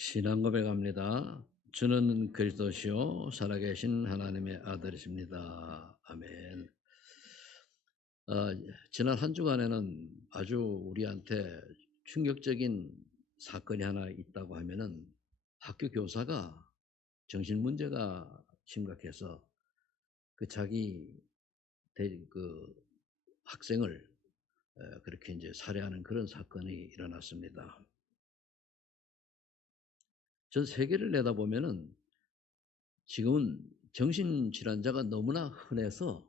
신앙 고백합니다. 주는 그리스도시요 살아계신 하나님의 아들이십니다. 아멘. 어, 지난 한 주간에는 아주 우리한테 충격적인 사건이 하나 있다고 하면은 학교 교사가 정신 문제가 심각해서 자기 그 학생을 그렇게 이제 살해하는 그런 사건이 일어났습니다. 전 세계를 내다보면은 지금은 정신질환자가 너무나 흔해서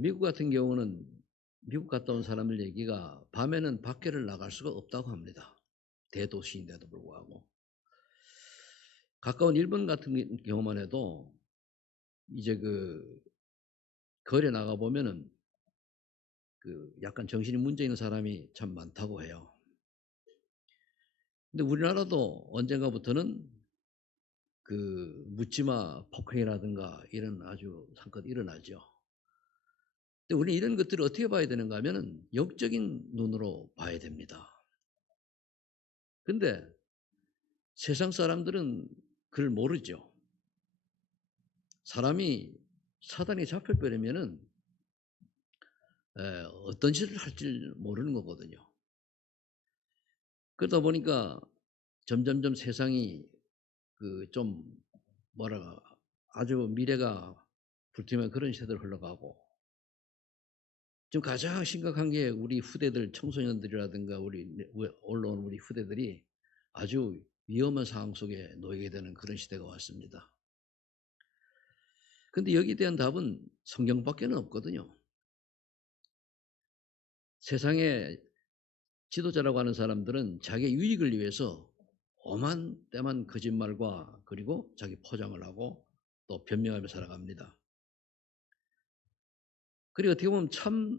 미국 같은 경우는 미국 갔다 온 사람들 얘기가 밤에는 밖에를 나갈 수가 없다고 합니다. 대도시인데도 불구하고. 가까운 일본 같은 경우만 해도 이제 거리에 나가 보면은 약간 정신이 문제 있는 사람이 참 많다고 해요. 근데 우리나라도 언젠가부터는 묻지마 폭행이라든가 이런 아주 사건이 일어나죠. 근데 우리는 이런 것들을 어떻게 봐야 되는가 하면은 영적인 눈으로 봐야 됩니다. 근데 세상 사람들은 그걸 모르죠. 사람이 사단이 잡혀버리면은 어떤 짓을 할지 모르는 거거든요. 그러다 보니까 점점점 세상이 좀 뭐랄까 아주 미래가 불투명한 그런 시대로 흘러가고, 지금 가장 심각한 게 우리 후대들 청소년들이라든가 올라온 우리 후대들이 아주 위험한 상황 속에 놓이게 되는 그런 시대가 왔습니다. 근데 여기에 대한 답은 성경밖에는 없거든요. 세상에 지도자라고 하는 사람들은 자기 유익을 위해서 오만 때만 거짓말과 그리고 자기 포장을 하고 또 변명하며 살아갑니다. 그리고 어떻게 보면 참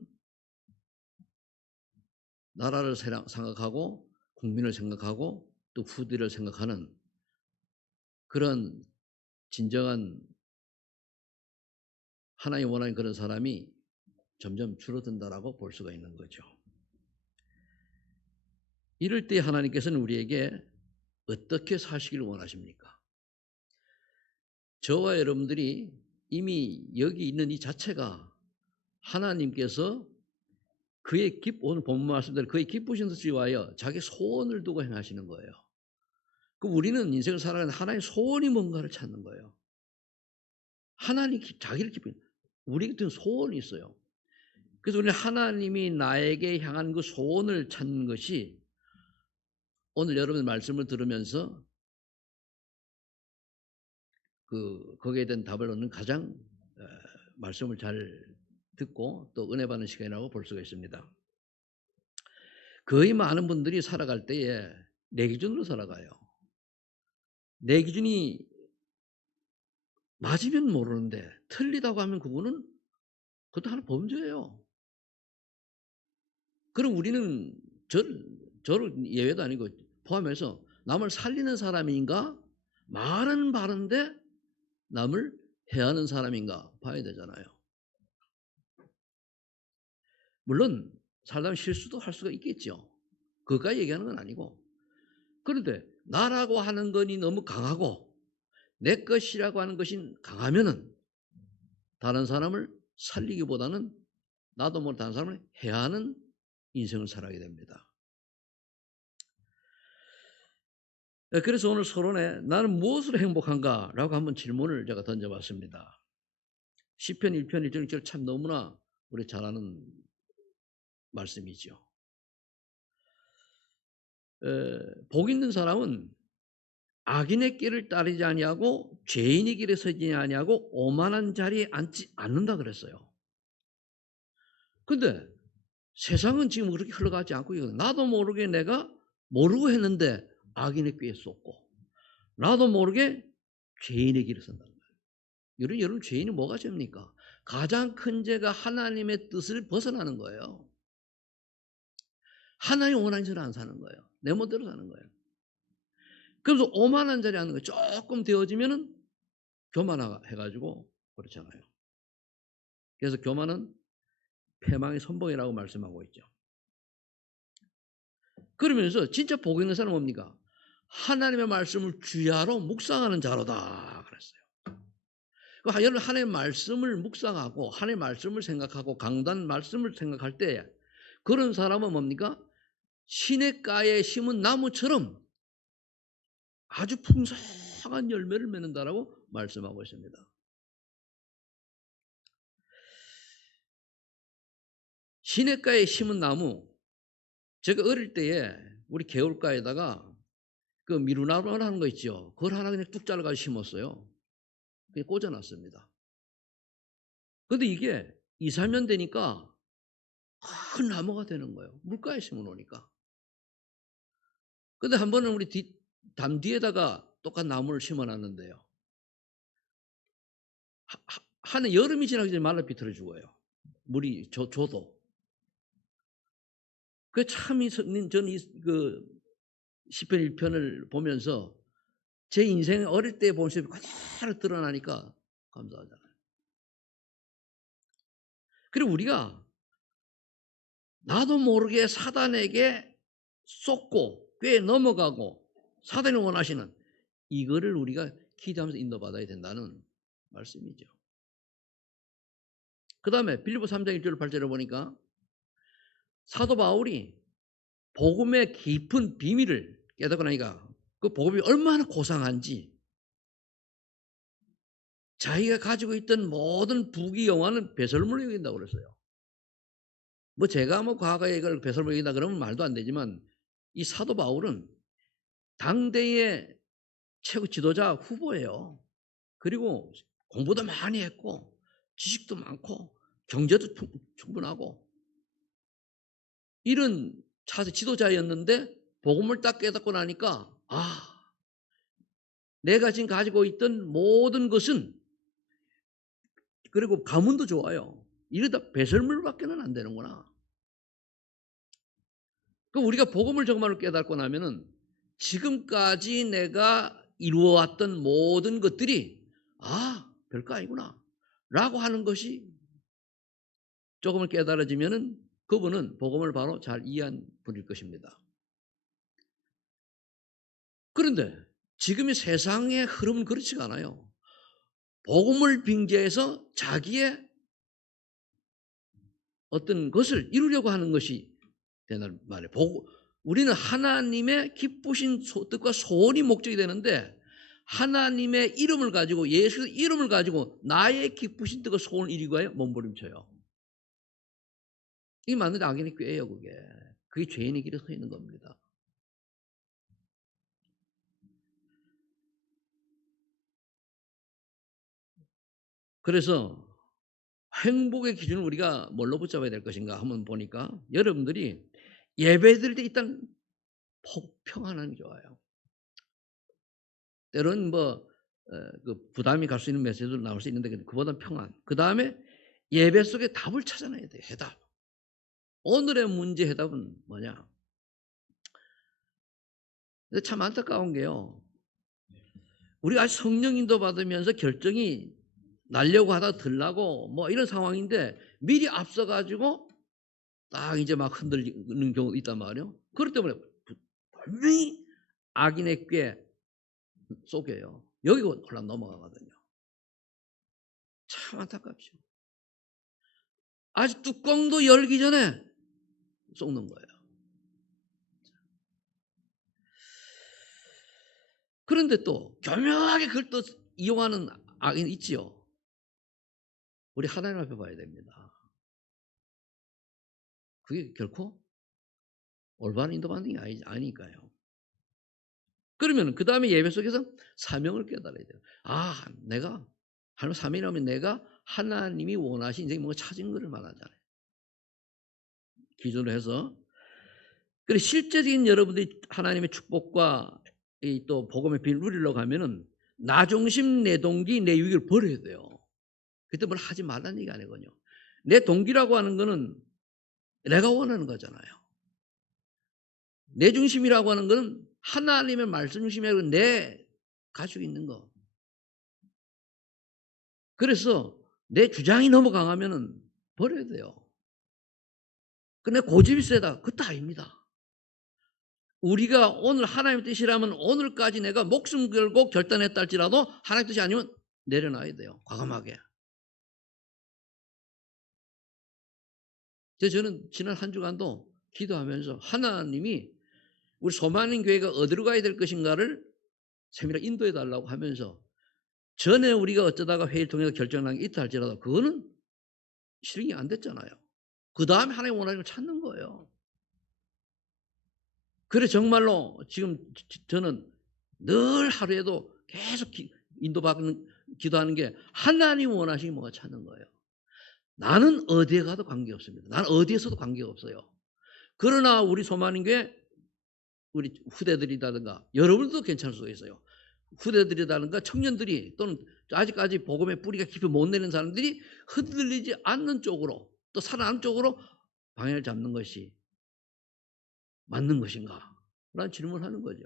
나라를 생각하고 국민을 생각하고 또 후대를 생각하는 그런 진정한 하나님 원하는 그런 사람이 점점 줄어든다라고 볼 수가 있는 거죠. 이럴 때 하나님께서는 우리에게 어떻게 사시기를 원하십니까? 저와 여러분들이 이미 여기 있는 이 자체가 하나님께서 오늘 본문 말씀대로 그의 기쁘신 뜻을 위하여 자기 소원을 두고 행하시는 거예요. 그럼 우리는 인생을 살아가는 하나님의 소원이 뭔가를 찾는 거예요. 하나님 자기를 우리 같은 소원이 있어요. 그래서 우리는 하나님이 나에게 향한 그 소원을 찾는 것이 오늘 여러분의 말씀을 들으면서 거기에 대한 답을 얻는 가장 말씀을 잘 듣고 또 은혜 받는 시간이라고 볼 수가 있습니다. 거의 많은 분들이 살아갈 때에 내 기준으로 살아가요. 내 기준이 맞으면 모르는데 틀리다고 하면 그것도 하나 범죄예요. 그럼 우리는 저를 예외도 아니고 포함해서 남을 살리는 사람인가, 말은 바른데 남을 해하는 사람인가 봐야 되잖아요. 물론 살다 보면 실수도 할 수가 있겠죠. 그까지 얘기하는 건 아니고. 그런데 나라고 하는 것이 너무 강하고 내 것이라고 하는 것이 강하면은 다른 사람을 살리기보다는 나도 모르게 다른 사람을 해하는 인생을 살아야 됩니다. 그래서 오늘 서론에 나는 무엇으로 행복한가라고 한번 질문을 제가 던져봤습니다. 시편 1편 1절 참 너무나 우리 잘 아는 말씀이죠. 복 있는 사람은 악인의 길을 따르지 아니하고 죄인의 길에 서지 아니하고 오만한 자리에 앉지 않는다 그랬어요. 근데 세상은 지금 그렇게 흘러가지 않고 있거든요. 나도 모르게 내가 모르고 했는데 악인의 꾀에 쏟고 나도 모르게 죄인의 길을 선다는 거예요. 여러분 죄인이 뭐가 죄입니까? 가장 큰 죄가 하나님의 뜻을 벗어나는 거예요. 하나님 원하는 대로 안 사는 거예요. 내 멋대로 사는 거예요. 그래서 오만한 자리에 앉는 거예요. 조금 되어지면은 교만해가지고 그렇잖아요. 그래서 교만은 패망의 선봉이라고 말씀하고 있죠. 그러면서 진짜 복 있는 사람은 뭡니까? 하나님의 말씀을 주야로 묵상하는 자로다 그랬어요. 여러분 하나님의 말씀을 묵상하고 하나님의 말씀을 생각하고 강단 말씀을 생각할 때 그런 사람은 뭡니까? 시냇가에 심은 나무처럼 아주 풍성한 열매를 맺는다라고 말씀하고 있습니다. 시냇가에 심은 나무, 제가 어릴 때에 우리 개울가에다가 그 미루나무 하는 거 있죠. 그걸 하나 그냥 뚝 잘라가지고 심었어요. 그게 꽂아놨습니다. 근데 이게 2, 3년 되니까 큰 나무가 되는 거예요. 물가에 심어놓으니까. 근데 한 번은 우리 담 뒤에다가 똑같은 나무를 심어놨는데요. 한 해 여름이 지나기 전에 말라 비틀어 죽어요. 물이 줘도. 그 참 저는 그 시편 1편을 보면서 제 인생 어릴 때 본 모습이 그대로 드러나니까 감사하잖아요. 그리고 우리가 나도 모르게 사단에게 쏟고 꽤 넘어가고 사단이 원하시는 이거를 우리가 기도하면서 인도받아야 된다는 말씀이죠. 그 다음에 빌립보 3장 1절 8절을 보니까 사도 바울이 복음의 깊은 비밀을 깨닫고 나니까 그 복음이 얼마나 고상한지 자기가 가지고 있던 모든 부귀 영화는 배설물로 여긴다고 그랬어요. 뭐 제가 뭐 과거에 이걸 배설물로 여긴다 그러면 말도 안 되지만 이 사도 바울은 당대의 최고 지도자 후보예요. 그리고 공부도 많이 했고 지식도 많고 경제도 충분하고 이런 차세 지도자였는데 복음을 딱 깨닫고 나니까 내가 지금 가지고 있던 모든 것은 그리고 가문도 좋아요. 이러다 배설물밖에는 안 되는구나. 그럼 우리가 복음을 정말로 깨닫고 나면은 지금까지 내가 이루어왔던 모든 것들이 별거 아니구나 라고 하는 것이 조금을 깨달아지면은 그분은 복음을 바로 잘 이해한 분일 것입니다. 그런데 지금의 세상의 흐름은 그렇지가 않아요. 복음을 빙자해서 자기의 어떤 것을 이루려고 하는 것이 되는 말이에요. 우리는 하나님의 기쁘신 뜻과 소원이 목적이 되는데 하나님의 이름을 가지고 예수 이름을 가지고 나의 기쁘신 뜻과 소원을 이루기 위하여 몸부림쳐요. 이게 맞는데 악인의 꾀예요. 그게 죄인의 길에 서 있는 겁니다. 그래서 행복의 기준을 우리가 뭘로 붙잡아야 될 것인가 한번 보니까 여러분들이 예배드릴 때 일단 평안한 게 좋아요. 때로는 그 부담이 갈 수 있는 메시지도 나올 수 있는데 그보다 평안. 그 다음에 예배 속에 답을 찾아내야 돼요. 해답. 오늘의 문제 해답은 뭐냐? 근데 참 안타까운 게요. 우리가 아직 성령 인도 받으면서 결정이 날려고 하다 들라고 뭐 이런 상황인데 미리 앞서가지고 딱 이제 막 흔들리는 경우도 있단 말이에요. 그렇기 때문에 분명히 악인의 꾀 속여요. 여기 홀라 넘어가거든요. 참 안타깝죠. 아직 뚜껑도 열기 전에 속는 거예요. 그런데 또 교묘하게 그걸 또 이용하는 악인이 있지요. 우리 하나님 앞에 봐야 됩니다. 그게 결코 올바른 인도받는 게 아니니까요. 그러면 그 다음에 예배 속에서 사명을 깨달아야 돼요. 내가 하나님 사명이라면 내가 하나님이 원하신 인생이 뭔가 찾은 것을 말하잖아요. 기준으로 해서. 그리고 실제적인 여러분들이 하나님의 축복과 이 또 복음의 비밀을 누리려고 하면은 나 중심 내 동기 내 유익을 버려야 돼요. 그때 뭘 하지 말라는 얘기 아니거든요. 내 동기라고 하는 거는 내가 원하는 거잖아요. 내 중심이라고 하는 거는 하나님의 말씀 중심이 아니고 내 가지고 있는 거. 그래서 내 주장이 너무 강하면은 버려야 돼요. 근데 고집이 세다. 그것도 아닙니다. 우리가 오늘 하나님의 뜻이라면 오늘까지 내가 목숨 걸고 결단했다 할지라도 하나님의 뜻이 아니면 내려놔야 돼요. 과감하게. 저는 지난 한 주간도 기도하면서 하나님이 우리 소만인 교회가 어디로 가야 될 것인가를 세밀하게 인도해 달라고 하면서 전에 우리가 어쩌다가 회의를 통해서 결정한 게 있다 할지라도 그거는 실행이 안 됐잖아요. 그 다음에 하나님 원하는 걸 찾는 거예요. 그래 정말로 지금 저는 늘 하루에도 계속 인도받는 기도하는 게 하나님 원하시는 뭐가 찾는 거예요. 나는 어디에 가도 관계없습니다. 나는 어디에서도 관계가 없어요. 그러나 우리 소만인교회 우리 후대들이라든가 여러분도 괜찮을 수가 있어요. 후대들이라든가 청년들이 또는 아직까지 복음의 뿌리가 깊이 못 내린 사람들이 흔들리지 않는 쪽으로 또 살아남는 쪽으로 방향을 잡는 것이 맞는 것인가? 라는 질문을 하는 거죠.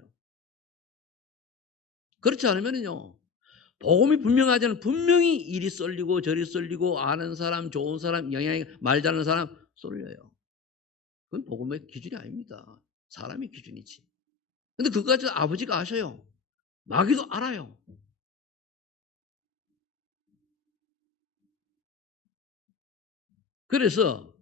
그렇지 않으면요. 복음이 분명하지 않으면 분명히 이리 쏠리고 저리 쏠리고 아는 사람, 좋은 사람, 영향이 말 잘하는 사람 쏠려요. 그건 복음의 기준이 아닙니다. 사람의 기준이지. 근데 그것까지 아버지가 아셔요. 마귀도 알아요. 그래서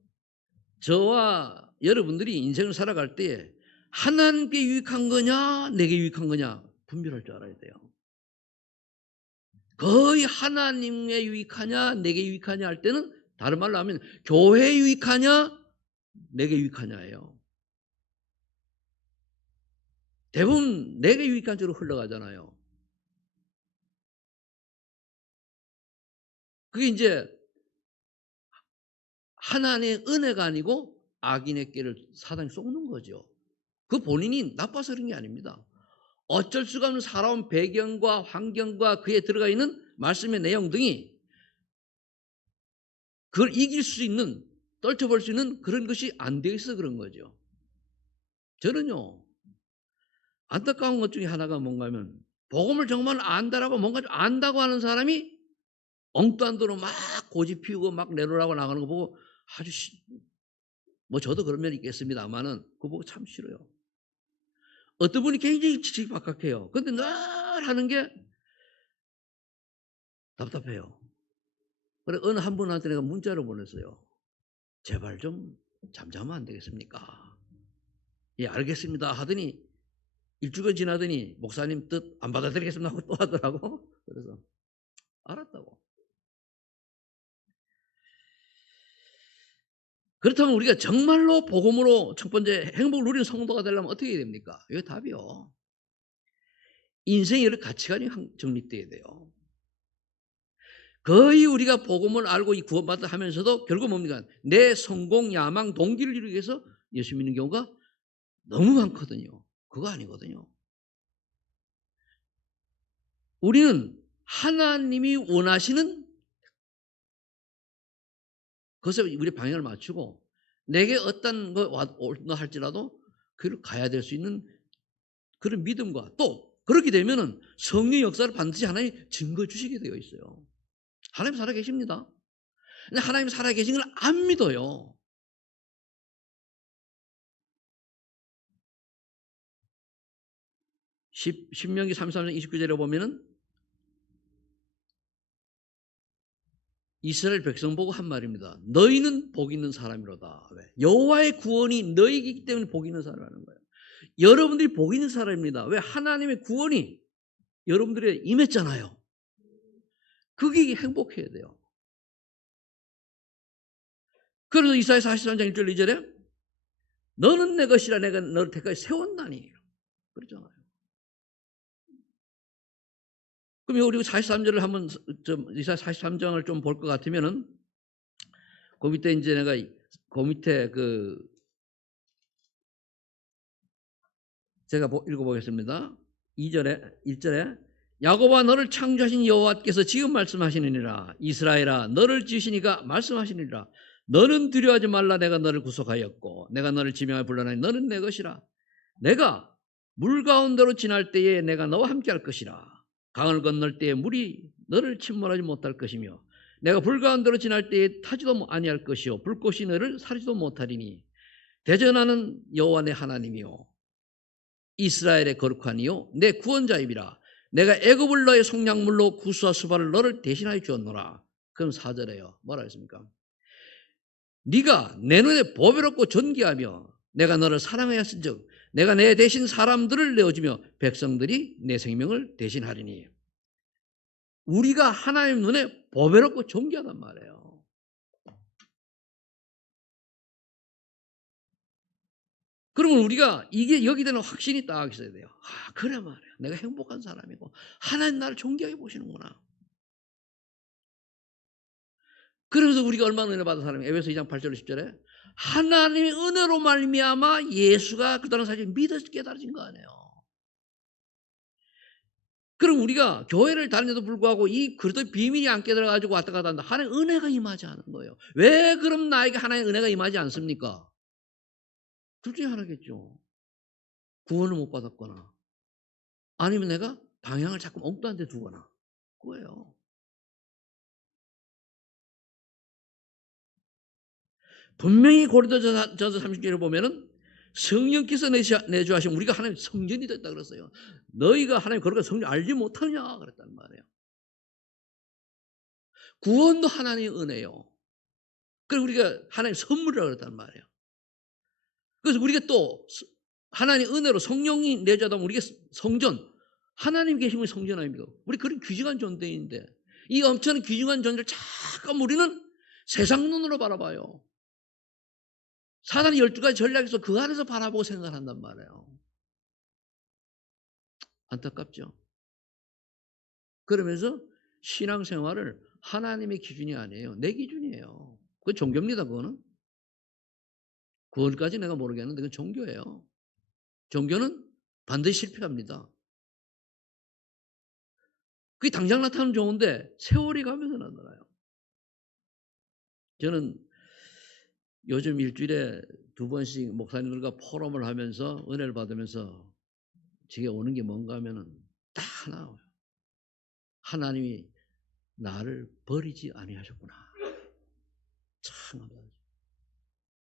저와 여러분들이 인생을 살아갈 때 하나님께 유익한 거냐 내게 유익한 거냐 분별할 줄 알아야 돼요. 거의 하나님에 유익하냐 내게 유익하냐 할 때는 다른 말로 하면 교회에 유익하냐 내게 유익하냐예요. 대부분 내게 유익한 쪽으로 흘러가잖아요. 그게 이제 하나님의 은혜가 아니고 악인의 깨를 사단이 쏘는 거죠. 그 본인이 나빠서 그런 게 아닙니다. 어쩔 수가 없는 살아온 배경과 환경과 그에 들어가 있는 말씀의 내용 등이 그걸 이길 수 있는 떨쳐볼 수 있는 그런 것이 안 되어 있어 그런 거죠. 저는요 안타까운 것 중에 하나가 뭔가 하면 복음을 정말 안다라고 뭔가 좀 안다고 하는 사람이 엉뚱한 도로 막 고집 피우고 막 내놓으라고 나가는 거 보고 아주 뭐 저도 그런 면이 있겠습니다만은 그거 보고 참 싫어요. 어떤 분이 굉장히 지지박박해요. 근데 늘 하는 게 답답해요. 그래 어느 한 분한테 내가 문자를 보냈어요. 제발 좀 잠잠하면 안 되겠습니까? 예, 알겠습니다. 하더니 일주일 지나더니 목사님 뜻 안 받아들이겠습니다 하고 또 하더라고. 그래서 알았다고. 그렇다면 우리가 정말로 복음으로 첫 번째 행복을 누리는 성도가 되려면 어떻게 해야 됩니까? 이게 답이요. 인생의 여러 가치관이 정립돼야 돼요. 거의 우리가 복음을 알고 이 구원받아 하면서도 결국 뭡니까? 내 성공, 야망, 동기를 이루기 위해서 예수 믿는 경우가 너무 많거든요. 그거 아니거든요. 우리는 하나님이 원하시는 그것에 우리 방향을 맞추고 내게 어떤 거 온다 할지라도 그를 가야 될 수 있는 그런 믿음과 또 그렇게 되면은 성령 역사를 반드시 하나님이 증거 주시게 되어 있어요. 하나님 살아 계십니다. 근데 하나님 살아 계신 걸 안 믿어요. 신명기 33장 29절에 보면은 이스라엘 백성 보고 한 말입니다. 너희는 복 있는 사람이로다. 왜? 여호와의 구원이 너희이기 때문에 복 있는 사람이라는 거예요. 여러분들이 복 있는 사람입니다. 왜? 하나님의 구원이 여러분들에 임했잖아요. 그게 행복해야 돼요. 그래서 이사야 43장 1절 2절에 너는 내 것이라 내가 너를 택하여 세웠나니 그러잖아요. 그럼 우리 43절을 한번 이사야 43장을 좀 볼 것 같으면은 그 밑에 이제 내가 그 밑에 제가 읽어보겠습니다. 2절에 1절에 야곱아 너를 창조하신 여호와께서 지금 말씀하시느니라 이스라엘아 너를 지으시니까 말씀하시느니라 너는 두려워하지 말라 내가 너를 구속하였고 내가 너를 지명하여 불러나니 너는 내 것이라 내가 물 가운데로 지날 때에 내가 너와 함께 할 것이라 강을 건널 때에 물이 너를 침몰하지 못할 것이며 내가 불 가운데로 지날 때에 타지도 아니할 것이요 불꽃이 너를 사리지도 못하리니 대전하는 여호와 내 하나님이요 이스라엘의 거룩하니요 내 구원자임이라. 내가 애굽을 너의 속량물로 구수와 수발을 너를 대신하여 주었노라. 그럼 4절에요. 뭐라 했습니까? 네가 내 눈에 보배롭고 존귀하며 내가 너를 사랑하였은즉 내가 내 대신 사람들을 내어주며 백성들이 내 생명을 대신하리니. 우리가 하나님 눈에 보배롭고 존귀하단 말이에요. 그러면 우리가 이게 여기 되는 확신이 딱 있어야 돼요. 아, 그래 말이야. 내가 행복한 사람이고 하나님 나를 존귀하게 보시는구나. 그러면서 우리가 얼마나 은혜 받은 사람이 에베소 2장 8절 10절에 하나님의 은혜로 말미암아 예수가 그다는 사실을 믿어서 깨달아진 거 아니에요. 그럼 우리가 교회를 다니는데도 불구하고 이 그리스도의 비밀이 안 깨달아가지고 왔다 갔다 한다. 하나님의 은혜가 임하지 않은 거예요. 왜 그럼 나에게 하나님의 은혜가 임하지 않습니까? 둘 중에 하나겠죠. 구원을 못 받았거나 아니면 내가 방향을 자꾸 엉뚱한 데 두거나 그거예요. 분명히 고린도전서 30절에 보면은 성령께서 내주하시면 우리가 하나님 성전이 됐다 그랬어요. 너희가 하나님 거룩한 성전 알지 못하냐 그랬단 말이에요. 구원도 하나님의 은혜요. 그리고 우리가 하나님 선물이라고 그랬단 말이에요. 그래서 우리가 또 하나님 은혜로 성령이 내주하다 보면 우리가 성전, 하나님 계시면 성전 아닙니까? 우리 그런 귀중한 존재인데 이 엄청난 귀중한 존재를 자꾸 우리는 세상 눈으로 바라봐요. 사단이 12가지 전략에서 그 안에서 바라보고 생각을 한단 말이에요. 안타깝죠. 그러면서 신앙생활을 하나님의 기준이 아니에요. 내 기준이에요. 그건 종교입니다. 그거는. 그걸까지 내가 모르겠는데 그건 종교예요. 종교는 반드시 실패합니다. 그게 당장 나타나면 좋은데 세월이 가면서 나타나요. 저는 요즘 일주일에 2번씩 목사님들과 포럼을 하면서 은혜를 받으면서 제게 오는 게 뭔가 하면은 딱 하나, 하나님이 나를 버리지 아니하셨구나. 참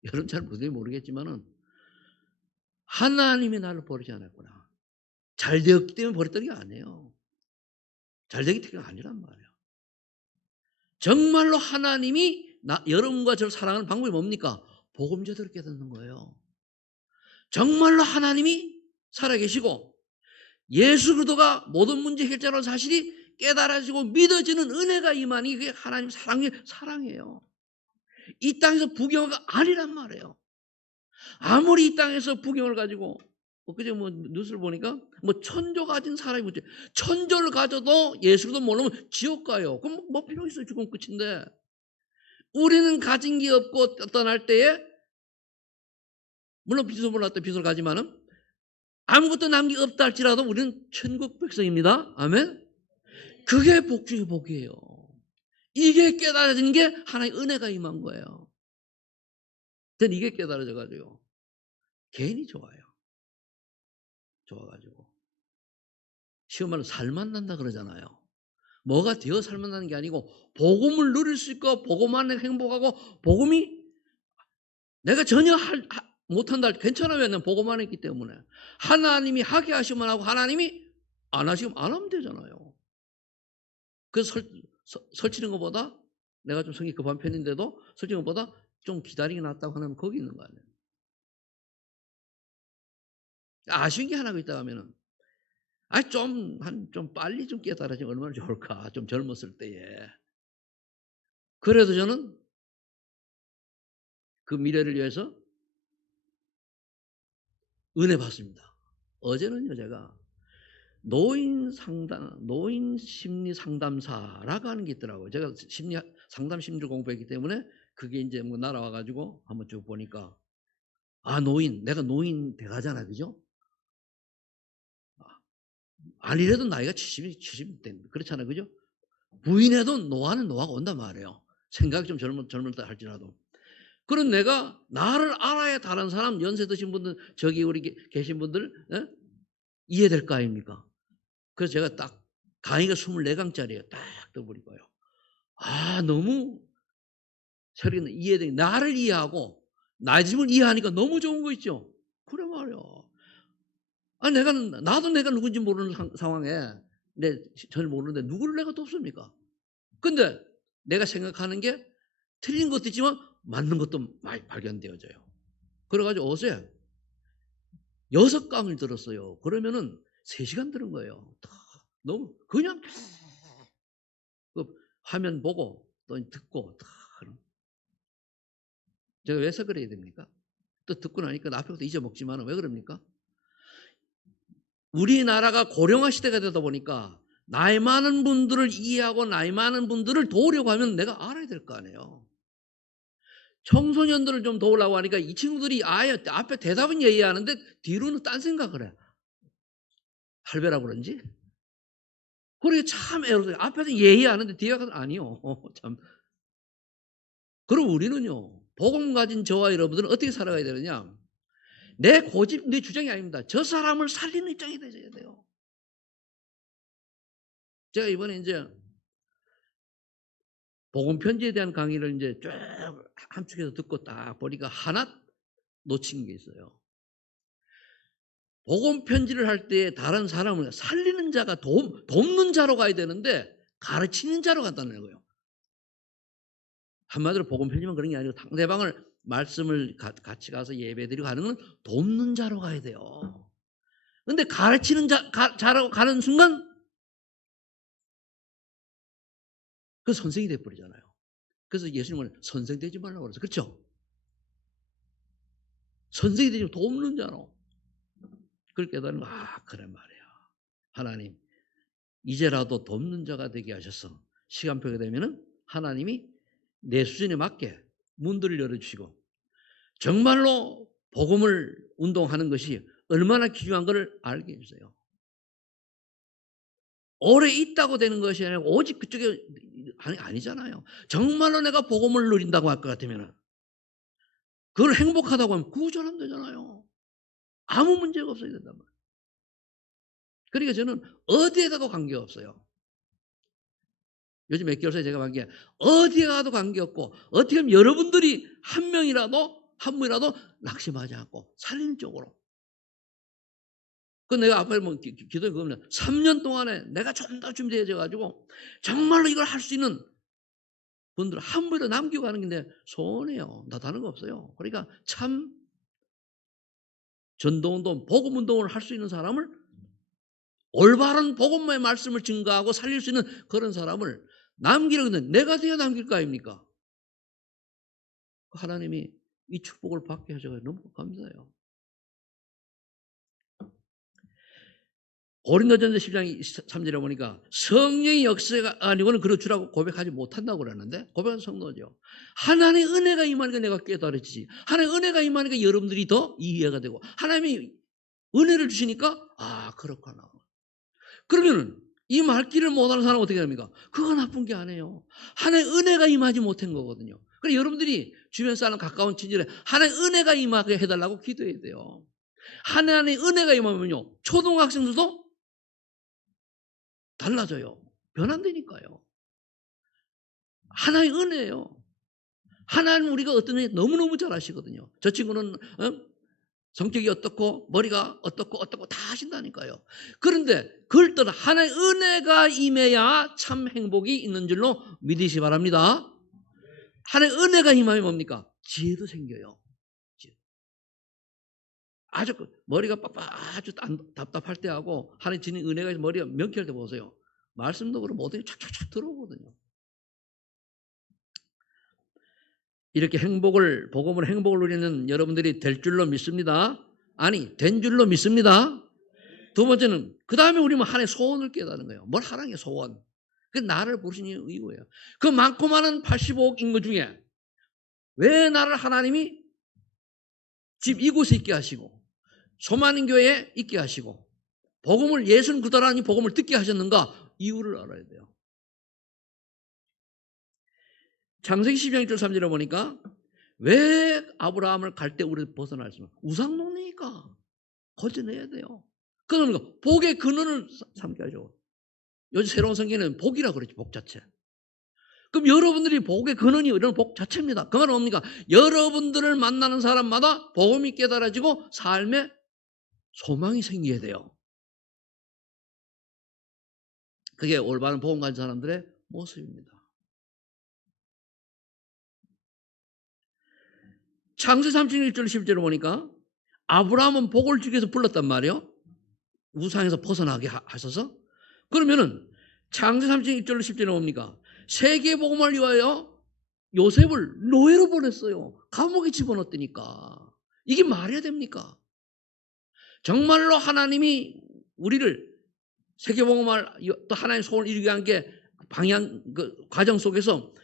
여러분 잘 모르겠지만은 하나님이 나를 버리지 않았구나. 잘 되었기 때문에 버렸던 게 아니에요. 잘 되기 때문에 아니란 말이에요. 정말로 하나님이 여러분과 저를 사랑하는 방법이 뭡니까? 복음 제대로 깨닫는 거예요. 정말로 하나님이 살아계시고 예수 그리스도가 모든 문제 해결자라는 사실이 깨달아지고 믿어지는 은혜가 임하니 그게 하나님 사랑이에요. 이 땅에서 부경화가 아니란 말이에요. 아무리 이 땅에서 부경을 가지고 그제 뉴스를 보니까 천조 가진 사람이 문제. 천조를 가져도 예수도 모르면 지옥 가요. 그럼 뭐 필요 있어요? 죽으면 끝인데. 우리는 가진 게 없고 떠날 때에 물론 빚을 몰랐다 빚을 가지만은 아무것도 남기 없다 할지라도 우리는 천국 백성입니다. 아멘. 그게 복 중의 복이에요. 이게 깨달아지는 게 하나의 은혜가 임한 거예요. 전 이게 깨달아져 가지고 개인이 좋아요. 좋아가지고 쉬운 말로 살만 난다 그러잖아요. 뭐가 되어 살만 나는 게 아니고 복음을 누릴 수 있고 복음 안에 행복하고 복음이 내가 전혀 못한다 할 괜찮아요. 왜냐면 복음 안에 있기 때문에 하나님이 하게 하시면 하고 하나님이 안 하시면 안 하면 되잖아요. 그래서 설치는 것보다 내가 좀 성이 급한 편인데도 설치는 것보다 좀 기다리기 낫다고 하는 거기 있는 거 아니에요. 아쉬운 게 하나가 있다 하면은 좀 빨리 좀 깨달아지면 얼마나 좋을까. 좀 젊었을 때에. 그래도 저는 그 미래를 위해서 은혜 받습니다. 어제는요, 제가 노인 심리 상담사라고 하는 게 있더라고요. 제가 상담 심리를 공부했기 때문에 그게 이제 날아와가지고 한번 쭉 보니까 내가 노인 돼가잖아. 그죠? 아니래도 나이가 70 그렇잖아요. 그죠? 부인해도 노화는 노화가 온단 말이에요. 생각이 좀 젊었다 할지라도. 그런 내가 나를 알아야 다른 사람 연세 드신 분들 저기 우리 계신 분들 이해될 거 아닙니까? 그래서 제가 딱 강의가 24강짜리예요. 딱 떠버리고요. 너무 세력이 이해되니 나를 이해하고 나 집을 이해하니까 너무 좋은 거 있죠. 그래 말이야. 나도 내가 누군지 모르는 상황에 전혀 모르는데 누구를 내가 돕습니까? 근데 내가 생각하는 게 틀린 것도 있지만 맞는 것도 많이 발견되어져요. 그래가지고 어제 6강을 들었어요. 그러면은 3시간 들은 거예요. 너무 그냥 그 화면 보고 또 듣고 제가 왜 그래야 됩니까? 또 듣고 나니까 앞에부터 잊어먹지만 왜 그럽니까? 우리나라가 고령화 시대가 되다 보니까 나이 많은 분들을 이해하고 나이 많은 분들을 도우려고 하면 내가 알아야 될 거 아니에요. 청소년들을 좀 도우려고 하니까 이 친구들이 아예 앞에 대답은 예의하는데 뒤로는 딴 생각을 해. 할배라고 그런지. 그러게 참 애로워요. 앞에서 예의하는데 뒤에 가서 아니요. 참. 그럼 우리는요. 복음 가진 저와 여러분들은 어떻게 살아가야 되느냐. 내 고집, 내 주장이 아닙니다. 저 사람을 살리는 입장이 되셔야 돼요. 제가 이번에 이제 복음 편지에 대한 강의를 이제 쭉 함축해서 듣고 딱 보니까 하나 놓친 게 있어요. 복음 편지를 할 때 다른 사람을 살리는 자가 돕는 자로 가야 되는데 가르치는 자로 간다는 거예요. 한마디로 복음 편지만 그런 게 아니고 상대방을 말씀을 같이 가서 예배드리고 하는 건 돕는 자로 가야 돼요. 근데 가르치는 자로 가는 순간 그 선생이 돼버리잖아요. 그래서 예수님은 선생 되지 말라고 그랬어요. 그렇죠? 선생이 되지 돕는 자로. 그걸 깨달으면 그래 말이야. 하나님 이제라도 돕는 자가 되게 하셔서 시간표가 되면은 하나님이 내 수준에 맞게 문들을 열어주시고 정말로 복음을 운동하는 것이 얼마나 귀중한 것을 알게 해주세요. 오래 있다고 되는 것이 아니라 오직 그쪽에 아니잖아요. 정말로 내가 복음을 누린다고 할 것 같으면 그걸 행복하다고 하면 구절하면 되잖아요. 아무 문제가 없어야 된단 말이에요. 그러니까 저는 어디에다도 관계없어요. 요즘 몇 개월 사이에 제가 본 게 어디에 가도 관계없고 어떻게 하면 여러분들이 한 분이라도 낙심하지 않고 살리는 쪽으로. 그 내가 앞에 뭐 기도에 그거면 3년 동안에 내가 좀 더 준비되어져 가지고 정말로 이걸 할 수 있는 분들 한 분이라도 남기고 가는 게 내 소원이에요. 나 다른 거 없어요. 그러니까 참 전도운동, 복음운동을 할 수 있는 사람을 올바른 복음의 말씀을 증거하고 살릴 수 있는 그런 사람을 남기려고 했는데 내가 돼야 남길 거 아닙니까? 하나님이 이 축복을 받게 하셔서 너무 감사해요. 고린도전서 10장 3절에 보니까 성령의 역사가 아니고는 그렇주라고 고백하지 못한다고 그러는데 고백한 성도죠. 하나님의 은혜가 임하니까 내가 깨달아지지. 하나님의 은혜가 임하니까 여러분들이 더 이해가 되고 하나님이 은혜를 주시니까 그렇구나. 그러면 이 말귀를 못하는 사람은 어떻게 합니까? 그거 나쁜 게 아니에요. 하나님의 은혜가 임하지 못한 거거든요. 그래서 여러분들이 주변 사람 가까운 친절에 하나님의 은혜가 임하게 해달라고 기도해야 돼요. 하나님의 은혜가 임하면요. 초등학생들도 달라져요. 변한다니까요. 하나의 은혜예요. 하나님 우리가 어떤 애 너무너무 잘 아시거든요. 저 친구는 성격이 어떻고 머리가 어떻고 다 아신다니까요. 그런데 그걸 떠나 하나의 은혜가 임해야 참 행복이 있는 줄로 믿으시 바랍니다. 하나의 은혜가 임하면 뭡니까? 지혜도 생겨요. 아주 머리가 아주 답답할 때 하고 하나님 주는 은혜가 머리가 명쾌할 때 보세요. 말씀도 그렇고 모든 게 촥촥촥 들어오거든요. 이렇게 복음으로 행복을 누리는 여러분들이 될 줄로 믿습니다. 아니, 된 줄로 믿습니다. 두 번째는 그 다음에 우리는 하나님의 소원을 깨닫는 거예요. 뭘 하나님의 소원. 그 나를 부르신 이유예요. 그 많고 많은 85억 인구 중에 왜 나를 하나님이 집 이곳에 있게 하시고 소만인 교회에 있게 하시고 복음을 69달러니 복음을 듣게 하셨는가? 이유를 알아야 돼요. 창세기 12장 1절 3절에 보니까 왜 아브라함을 갈 때 우리 벗어날 수 없는 우상농이니까 건져내야 돼요. 그러니까 복의 근원을 삼게 하죠. 요즘 새로운 성경에는 복이라 그러죠. 복 자체. 그럼 여러분들이 복의 근원이 이런 복 자체입니다. 그 말은 뭡니까? 여러분들을 만나는 사람마다 복음이 깨달아지고 삶에 소망이 생겨야 돼요. 그게 올바른 복음 가진 사람들의 모습입니다. 창세 31절 10절을 보니까 아브라함은 복을 주기 위해서 불렀단 말이에요. 우상에서 벗어나게 하셔서. 그러면은 창세 31절 10절에 뭡니까? 세계 복음을 위하여 요셉을 노예로 보냈어요. 감옥에 집어넣었다니까. 이게 말해야 됩니까? 정말로 하나님이 우리를 세계복음을 또 하나님의 소원을 이루게 한 게 방향 그 과정 속에서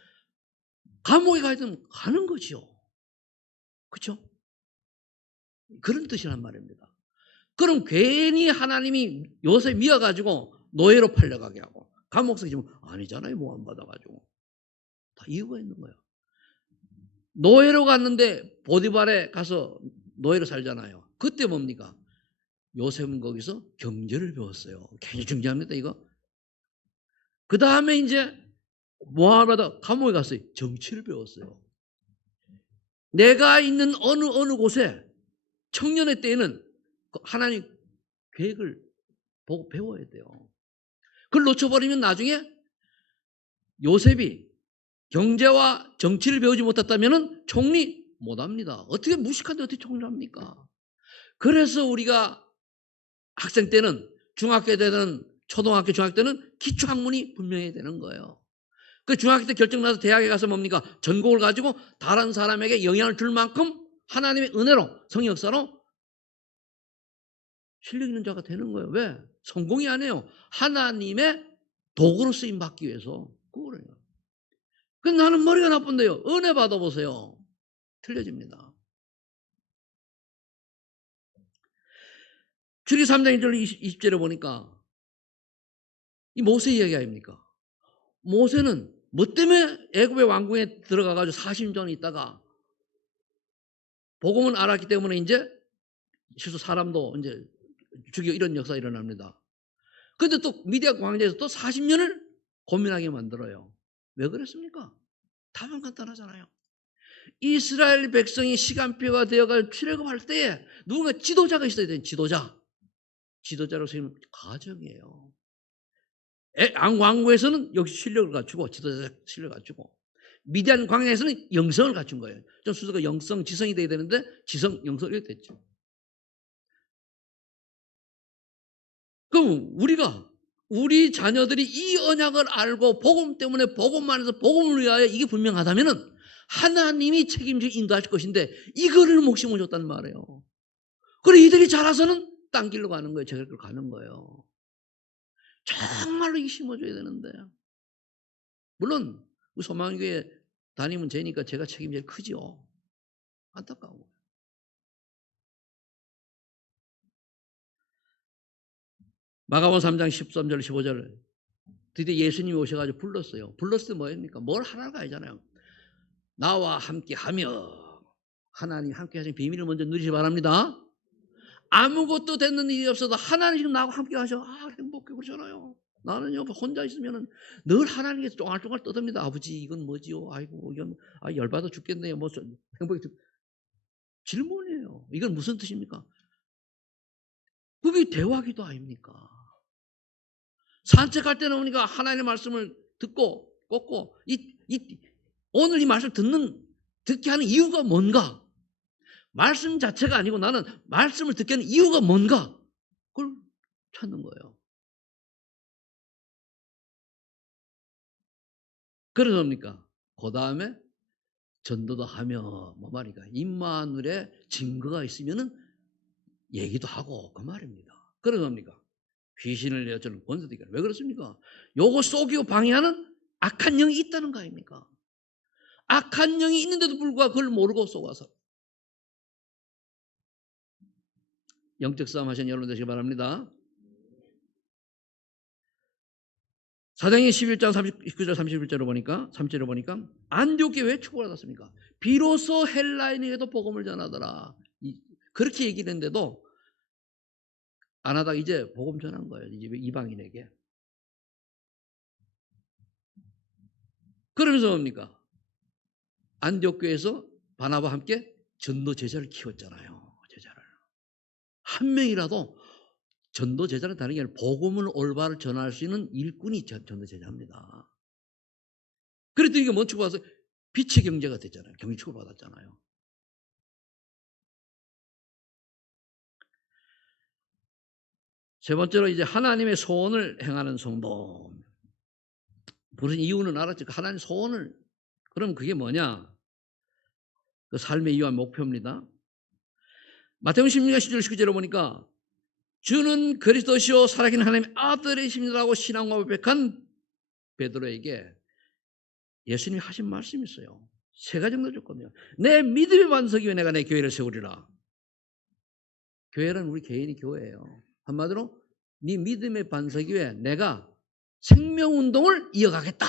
감옥에 가야 되면 가는 거지요. 그렇죠? 그런 뜻이란 말입니다. 그럼 괜히 하나님이 요셉 미워가지고 노예로 팔려가게 하고 감옥 속에 지금 아니잖아요. 모함 받아가지고 다 이유가 있는 거예요. 노예로 갔는데 보디발에 가서 노예로 살잖아요. 그때 뭡니까? 요셉은 거기서 경제를 배웠어요. 굉장히 중요합니다, 이거. 그 다음에 이제 모함받아 감옥에 갔어요. 정치를 배웠어요. 내가 있는 어느 곳에 청년의 때에는 하나님 계획을 보고 배워야 돼요. 그걸 놓쳐버리면 나중에 요셉이 경제와 정치를 배우지 못했다면 총리 못합니다. 어떻게 무식한데 어떻게 총리를 합니까? 그래서 우리가 학생 때는 중학교 때는 초등학교 중학교 때는 기초학문이 분명해야 되는 거예요. 그 중학교 때 결정 나서 대학에 가서 뭡니까? 전공을 가지고 다른 사람에게 영향을 줄 만큼 하나님의 은혜로 성령 역사로 실력 있는 자가 되는 거예요. 왜? 성공이 아니에요. 하나님의 도구로 쓰임 받기 위해서. 그거래요. 근데 나는 머리가 나쁜데요. 은혜 받아보세요. 틀려집니다. 주리 3장 1절 20절에 보니까 이 모세 이야기 아닙니까? 모세는 뭐 때문에 애굽의 왕궁에 들어가가지고 40년 있다가 복음은 알았기 때문에 이제 실수 사람도 이제 죽여 이런 역사가 일어납니다. 근데 또 미디안 광야에서 또 40년을 고민하게 만들어요. 왜 그랬습니까? 답은 간단하잖아요. 이스라엘 백성이 시간표가 되어가 출애굽할 때에 누군가 지도자가 있어야 돼요. 지도자로 세우는 과정이에요. 왕국에서는 역시 실력을 갖추고 지도자 실력을 갖추고 미디안 광야에서는 영성을 갖춘 거예요. 좀 순서가 영성, 지성이 돼야 되는데 지성, 영성 이렇게 됐죠. 그럼 우리 자녀들이 이 언약을 알고 복음 때문에 복음만에서 복음을 위하여 이게 분명하다면은 하나님이 책임지고 인도하실 것인데 이거를 목심을 줬단 말이에요. 그래 이들이 자라서는 딴 길로 가는 거예요. 저 길로 가는 거예요. 정말로 이게 심어줘야 되는데 물론 소망교회 다니면 되니까 제가 책임이 제일 크지요. 안타까워. 마가복음 3장 13절 15절 드디어 예수님이 오셔가지고 불렀어요. 불렀을 때 뭐입니까? 뭘 하라가 아니잖아요. 나와 함께하며 하나님 함께 하신 비밀을 먼저 누리시 바랍니다. 아무것도 되는 일이 없어도 하나님 지금 나하고 함께 하셔. 행복해 그러잖아요. 나는요 혼자 있으면 늘 하나님께서 쫑알쫑알 떠듭니다. 아버지 이건 뭐지요? 아이고 이건 열받아 죽겠네요. 뭐 행복이 질문이에요. 이건 무슨 뜻입니까? 그게 대화기도 아닙니까? 산책할 때는 우리가 하나님의 말씀을 듣고 꽂고 오늘 이 말씀 듣게 하는 이유가 뭔가? 말씀 자체가 아니고 나는 말씀을 듣게 하는 이유가 뭔가? 그걸 찾는 거예요. 그래서 뭡니까? 그 다음에 전도도 하며 뭐 말이까 임마누엘의 증거가 있으면은 얘기도 하고 그 말입니다. 그래서 뭡니까? 귀신을 내어 저는 권세되게 왜 그렇습니까? 요거 속이고 방해하는 악한 영이 있다는 거 아닙니까? 악한 영이 있는데도 불구하고 그걸 모르고 속아서 영적 싸움 하시는 여러분 되시기 바랍니다. 사도행전 11장 39절 31절로 보니까 3절로 보니까 안디옥에 왜 축복을 받았습니까? 비로소 헬라인에게도 복음을 전하더라. 그렇게 얘기를 했는데도 안 하다가 이제 복음 전한 거예요. 이제 이방인에게. 그러면서 뭡니까? 안디옥 교회에서 바나바와 함께 전도 제자를 키웠잖아요. 제자를. 한 명이라도 전도제자는 다른 게 아니라 복음을 올바로 전할 수 있는 일꾼이 전도제자입니다. 그랬더니 이게 멈추고 와서 빛의 경제가 됐잖아요. 경축을 받았잖아요. 세 번째로 이제 하나님의 소원을 행하는 성도. 무슨 이유는 알았죠. 하나님의 소원을. 그럼 그게 뭐냐? 그 삶의 이유와 목표입니다. 마태복음 16장 10절 19절에 보니까 주는 그리스도시요 살아계신 하나님의 아들이십니다라고 신앙과 고백한 베드로에게 예수님이 하신 말씀이 있어요. 세 가지 정도 줬거든요. 내 믿음의 반석 위에 내가 내 교회를 세우리라. 교회는 우리 개인이 교회예요. 한마디로 네 믿음의 반석 위에 내가 생명운동을 이어가겠다.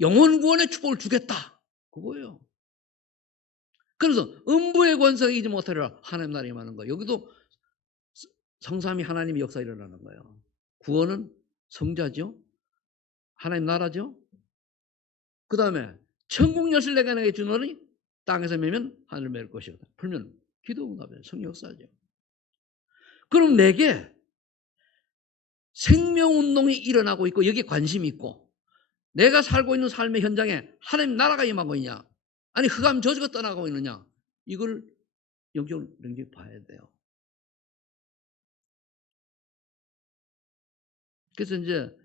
영혼 구원의 축복을 주겠다. 그거예요. 그래서 음부의 권세가 이기지 못하리라. 하나님 나라에 임하는 거예요. 여기도 성삼위 하나님의 역사 일어나는 거예요. 구원은 성자죠. 하나님 나라죠. 그 다음에 천국 열쇠를 내게 주노니 땅에서 매면 하늘을 맬 것이거든. 풀면 기도응답이에요. 성령 역사죠. 그럼 내게 생명운동이 일어나고 있고 여기에 관심이 있고 내가 살고 있는 삶의 현장에 하나님 나라가 임하고 있냐, 아니 흑암 저주가 떠나고 있느냐, 이걸 영적으로 봐야 돼요. 그래서 이제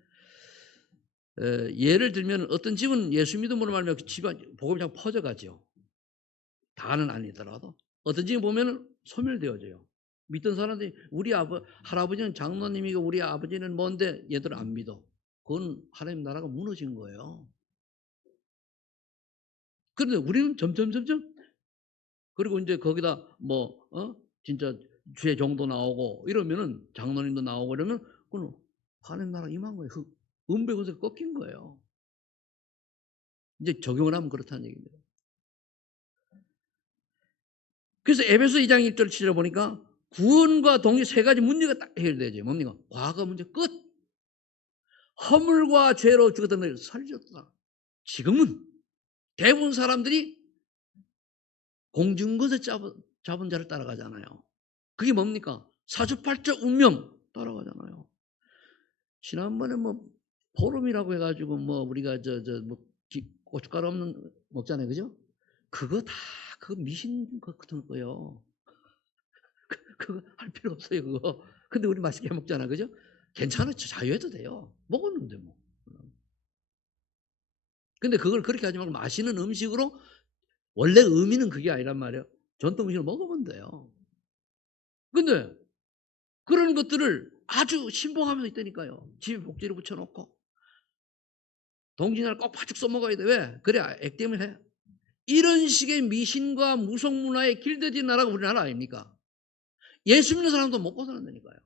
예를 들면 어떤 집은 예수 믿음으로 말하면 집안 복음이 잘 퍼져가죠. 다는 아니더라도 어떤 집에 보면 소멸되어져요. 믿던 사람들이 우리 할아버지는 장로님이고 우리 아버지는 뭔데 얘들 안 믿어. 그건 하나님 나라가 무너진 거예요. 그런데 우리는 점점 그리고 이제 거기다 진짜 주의 종도 나오고 이러면은 장로님도 나오고 이러면 그건 하나님 나라 임한 거예요. 음배 권세가 꺾인 거예요. 이제 적용을 하면 그렇다는 얘기입니다. 그래서 에베소 2장 1절 7절 보니까 구원과 동의 세 가지 문제가 딱 해결되죠. 뭡니까? 과거 문제 끝. 허물과 죄로 죽었던 걸 살렸다. 지금은 대부분 사람들이 공중것에 잡은 자를 따라가잖아요. 그게 뭡니까? 사주팔자 운명 따라가잖아요. 지난번에 보름이라고 해가지고 우리가 고춧가루 없는 먹잖아요, 그죠? 그거 다 미신 같은 거예요. 그거 할 필요 없어요, 그거. 근데 우리 맛있게 먹잖아, 그죠? 괜찮아, 자유해도 돼요. 먹었는데 뭐. 근데 그걸 그렇게 하지 말고 맛있는 음식으로, 원래 의미는 그게 아니란 말이에요. 전통 음식을 먹으면 돼요. 근데 그런 것들을 아주 신봉하면서 있다니까요. 집에 복지를 붙여놓고 동지날 꼭 바짝 써먹어야 돼. 왜? 그래 액땜을 해. 이런 식의 미신과 무속문화에 길들여진 나라가 우리나라 아닙니까? 예수 믿는 사람도 못 벗어난다니까요.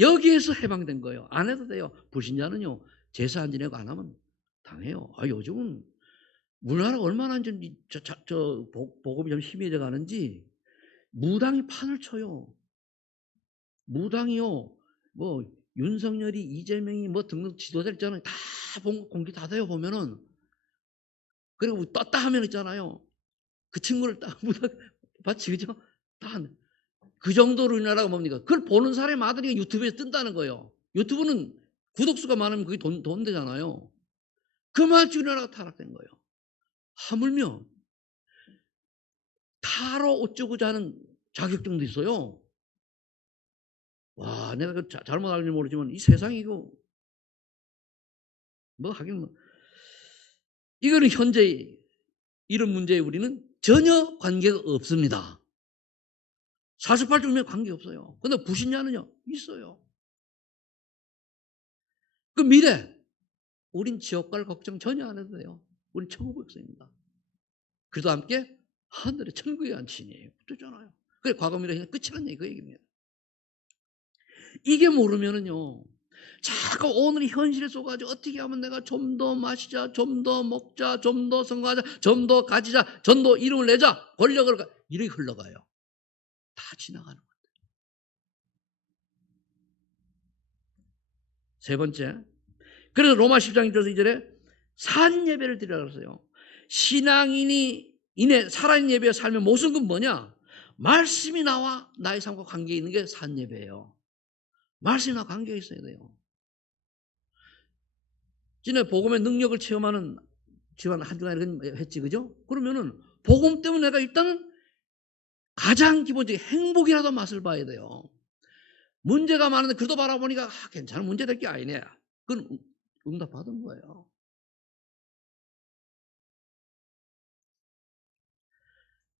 여기에서 해방된 거예요. 안 해도 돼요. 불신자는요, 제사 안 지내고 안 하면 당해요. 요즘은 우리나라가 얼마나 복음이 좀 희미해져 가는지 무당이 판을 쳐요. 무당이요, 윤석열이, 이재명이 등등 지도자 있잖아요. 다 공개 다 돼요, 보면은. 그리고 떴다 하면 있잖아요. 그 친구를 딱 무당 봤지, 그죠? 그 정도로 우리나라가 뭡니까? 그걸 보는 사람이 많으니까 유튜브에 뜬다는 거예요. 유튜브는 구독수가 많으면 그게 돈 되잖아요. 그만큼 우리나라가 타락된 거예요. 하물며 타로 어쩌고자 하는 자격증도 있어요. 와, 내가 잘못 알지 모르지만 이 세상이 하긴 이거는 현재 이런 문제에 우리는 전혀 관계가 없습니다. 48주면 관계없어요. 근데 불신자는요, 있어요. 그 미래, 우린 지옥 갈 걱정 전혀 안 해도 돼요. 우린 천국 백성입니다. 그래도 함께 하늘의 천국에 앉히니 그렇잖아요. 그래, 과거 미래 그냥 끝이라는 얘기, 그 얘기입니다. 이게 모르면은요, 자꾸 오늘 현실에 쏘가지고 어떻게 하면 내가 좀 더 마시자, 좀 더 먹자, 좀 더 선거하자, 좀 더 가지자, 좀 더 이름을 내자, 권력을 이렇게 흘러가요. 다 지나가는 거예요. 세 번째, 그래서 로마 10장 1절 2절에 산 예배를 드리라고 했어요. 신앙인이 살아있는 예배의 삶의 모습은 뭐냐? 말씀이 나와 나의 삶과 관계 있는 게 산예배예요. 말씀이 나와 관계가 있어야 돼요. 지난해 복음의 능력을 체험하는 지난 한 주간 했지, 그죠? 그러면은 복음 때문에 내가 일단은 가장 기본적인 행복이라도 맛을 봐야 돼요. 문제가 많은데 그도 바라보니까 괜찮은 문제 될 게 아니네. 그건 응답 받은 거예요.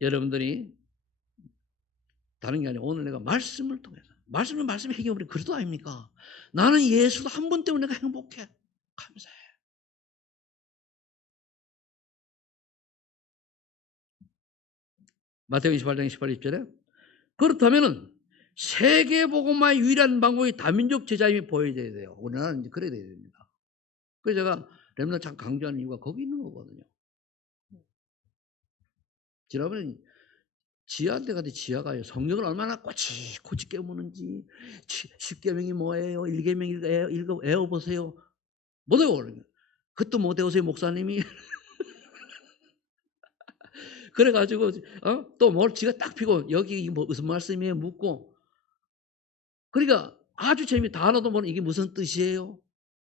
여러분들이 다른 게 아니라 오늘 내가 말씀을 통해서 말씀이 해결이 그래도 아닙니까? 나는 예수도 한 분 때문에 내가 행복해. 감사해. 마태복음 28장 28, 20절에 그렇다면은 세계복음화의 유일한 방법이 다민족 제자임이 보여져야 돼요. 우리나라는 이제 그래야 됩니다. 그래서 제가 렘넌트 참 강조하는 이유가 거기 있는 거거든요. 지난번에 지하한테 가도 지하가 성경을 얼마나 꼬치꼬치 깨무는지 10계명이 뭐예요? 1계명 외워보세요. 못 외워요. 그것도 못 외우세요 목사님이. 그래가지고 또 뭘 지가 딱 피고 여기 뭐 무슨 말씀이에요 묻고. 그러니까 아주 재미 단어도 모르는 이게 무슨 뜻이에요.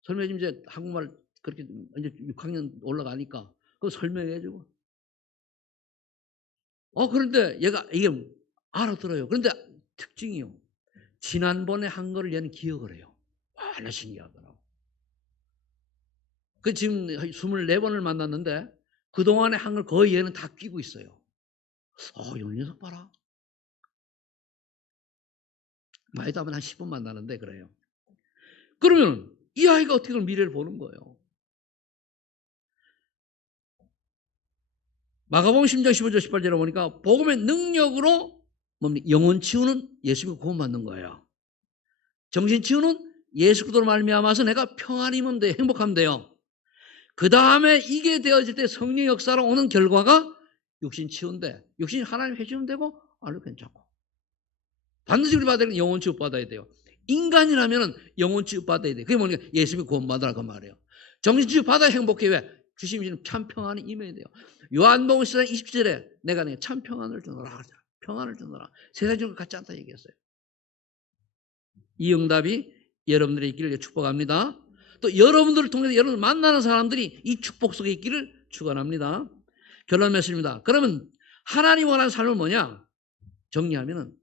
설명해 주면 이제 한국말 그렇게 이제 6학년 올라가니까 그거 설명해주고. 그런데 얘가 이게 알아들어요. 그런데 특징이요. 지난번에 한 거를 얘는 기억을 해요. 와, 나 신기하더라고. 그 지금 24번을 만났는데 그동안에 한 걸 거의 얘는 다 끼고 있어요. 이 녀석 봐라. 많이도 하면 한 10번 만나는데 그래요. 그러면 이 아이가 어떻게 미래를 보는 거예요. 마가복음 10장 15절 18절에 보니까 복음의 능력으로 뭡니까? 영혼 치유는 예수 믿고 구원받는 거예요. 정신 치유는 예수 그리스도로 말미암아서 내가 평안이면 돼, 행복하면 돼요. 그 다음에 이게 되어질 때 성령 역사로 오는 결과가 육신 치유인데 육신 하나님 해주면 되고 안 해도 괜찮고 반드시 우리 받아야 되는 영혼 치유 받아야 돼요. 인간이라면 영혼 치유 받아야 돼요. 그게 뭐냐? 예수 믿고 구원받으라 그 말이에요. 정신 치유 받아야 행복해. 왜? 주시면 참 평안이 임해야 돼요. 요한복음 10장 20절에 내가 참 평안을 주노라. 평안을 주노라. 세상 주는 것 같지 않다 얘기했어요. 이 응답이 여러분들의 있기를 축복합니다. 또 여러분들을 통해서 여러분을 만나는 사람들이 이 축복 속에 있기를 축원합니다. 결론 맺습니다. 그러면 하나님 원하는 삶은 뭐냐? 정리하면은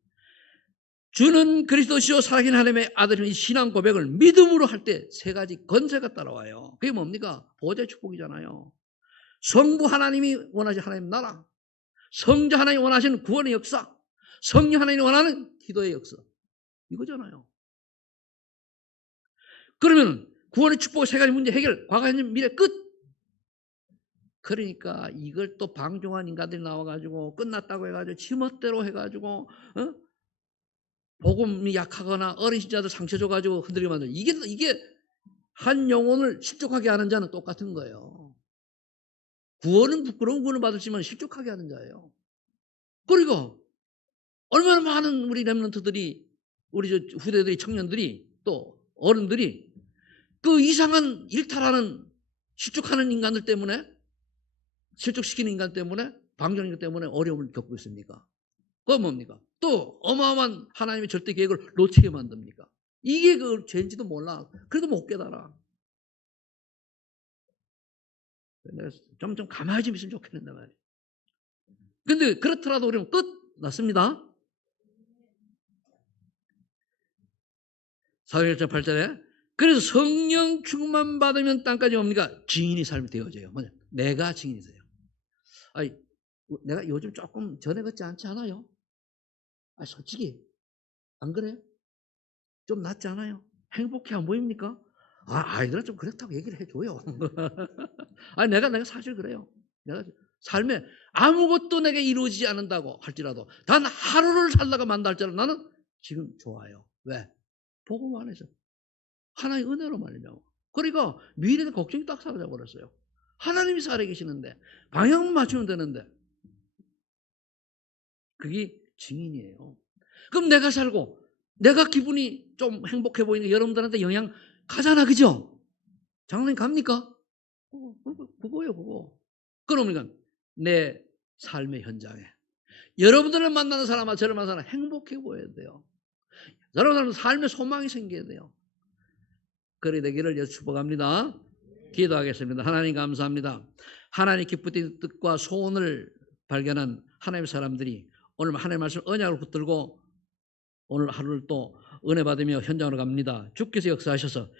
주는 그리스도시요 살아계신 하나님의 아들인 이 신앙 고백을 믿음으로 할 때 세 가지 건세가 따라와요. 그게 뭡니까? 보좌의 축복이잖아요. 성부 하나님이 원하시는 하나님 나라, 성자 하나님이 원하시는 구원의 역사, 성령 하나님이 원하는 기도의 역사 이거잖아요. 그러면 구원의 축복 세 가지 문제 해결, 과거, 현재, 미래 끝. 그러니까 이걸 또 방종한 인간들이 나와가지고 끝났다고 해가지고 지멋대로 해가지고 복음이 약하거나 어린 신자들 상처 줘가지고 흔들게 만들어. 이게 한 영혼을 실족하게 하는 자는 똑같은 거예요. 구원은 부끄러운 구원을 받았지만 실족하게 하는 자예요. 그리고 얼마나 많은 우리 렘넌트들이 우리 후대들이 청년들이 또 어른들이 그 이상한 일탈하는 실족하는 인간들 때문에 실족시키는 인간 때문에 방종인 것 때문에 어려움을 겪고 있습니까? 그건 뭡니까? 또 어마어마한 하나님의 절대 계획을 놓치게 만듭니까? 이게 그 죄인지도 몰라. 그래도 못 깨달아. 내가 좀 가만히 좀 있으면 좋겠는데 말이야. 근데 그렇더라도 우리는 끝났습니다. 사도행전 8절에 그래서 성령 충만 받으면 땅까지 옵니까? 증인이 삶이 되어져요. 뭐냐? 내가 증인이 돼요. 아니, 내가 요즘 조금 전에 같지 않지 않아요? 솔직히 안 그래요? 좀 낫지 않아요? 행복해 안 보입니까? 아이들은 좀 그렇다고 얘기를 해줘요. 아니, 내가 사실 그래요. 내가 삶에 아무것도 내게 이루어지지 않는다고 할지라도 단 하루를 살다가 만다 할지라도 나는 지금 좋아요. 왜? 복음 안에서. 하나의 은혜로 말이죠. 그러니까 미래에 걱정이 딱 사라져 버렸어요. 하나님이 살아계시는데 방향만 맞추면 되는데 그게 증인이에요. 그럼 내가 살고 내가 기분이 좀 행복해 보이는 여러분들한테 영향 가잖아, 그죠? 장로님 갑니까? 그거요, 그거. 그러니까 내 삶의 현장에 여러분들을 만나는 사람과 저를 만나는 사람 행복해 보여야 돼요. 여러분들은 삶에 소망이 생겨야 돼요. 그래 되기를 예수 축복합니다. 기도하겠습니다. 하나님 감사합니다. 하나님 기쁘신 뜻과 소원을 발견한 하나님의 사람들이 오늘 하나님의 말씀 언약을 붙들고 오늘 하루를 또 은혜 받으며 현장으로 갑니다. 주께서 역사하셔서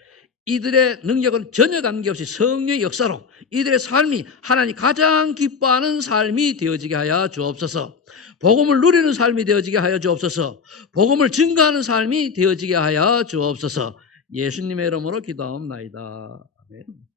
이들의 능력은 전혀 관계없이 성령의 역사로 이들의 삶이 하나님 가장 기뻐하는 삶이 되어지게 하여 주옵소서. 복음을 누리는 삶이 되어지게 하여 주옵소서. 복음을 증거하는 삶이 되어지게 하여 주옵소서. 예수님의 이름으로 기도하옵나이다. 아멘.